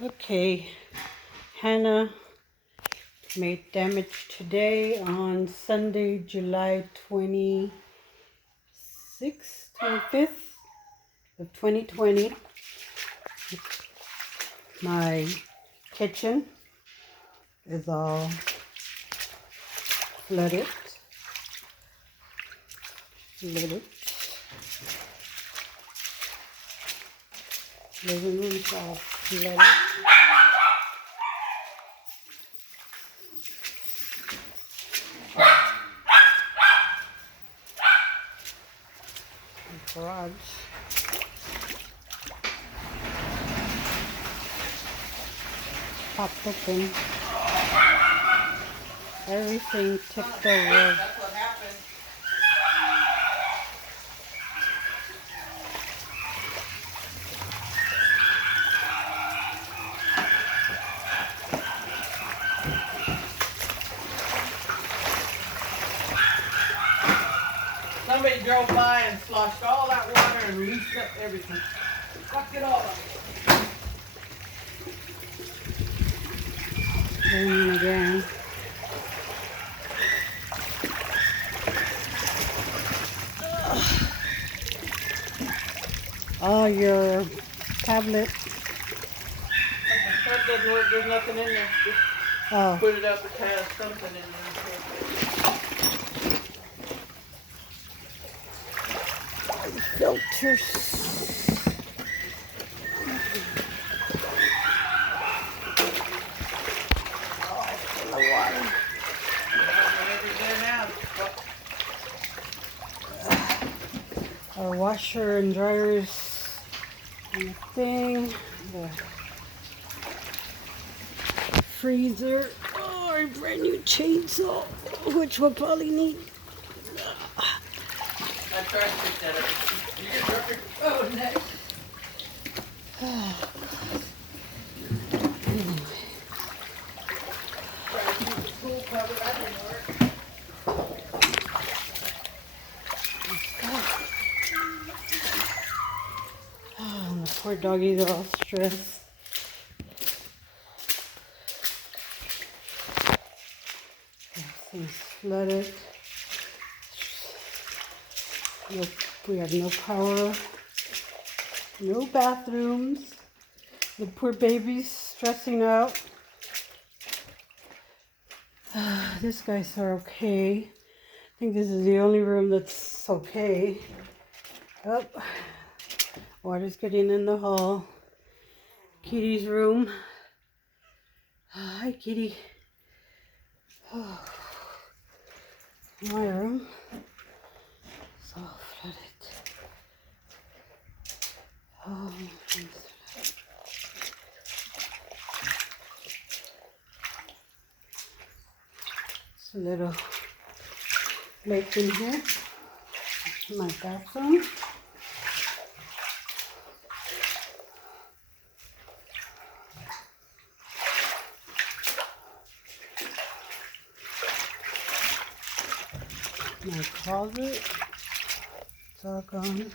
Okay, Hannah made damage today on Sunday, July 26th, 25th of 2020. My kitchen is all flooded. Living room's all flooded. Garage. Popped open. Everything tipped over. That's what happened. Somebody drove by and sloshed all that water and loosed up everything. Fucked it all up. Raining again. Oh, your tablet. That doesn't work. There's nothing in there. Just Oh, put it up. It has something in there. filters. The water. Whatever's there now. Our washer and dryers and the thing. The freezer. Oh, our brand new chainsaw, which we'll probably need. I tried to pick that up. You get rubber. Oh, nice. Pool cover. That didn't work. Oh, and the poor doggies are all stressed. Everything's flooded. Nope, we have no power, no bathrooms. The poor baby's stressing out. This guy's are okay. I think this is the only room that's okay. Oh, water's getting in the hall. Kitty's room. Hi, Kitty. Oh, my room. It's all flooded. Oh, it's flooded. It's a little lake in here. My bathroom. My closet. It's all gone.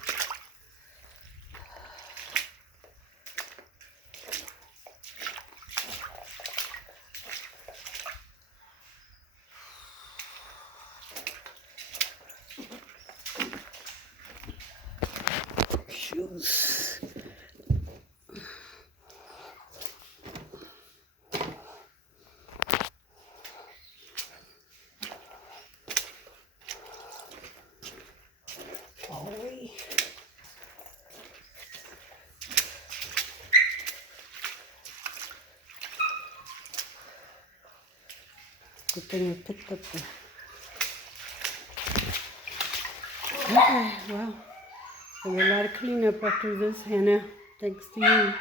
Shoes. Ollie. Good thing I picked up the... Okay, well, there's a lot of cleanup after this, Hannah. Thanks to you.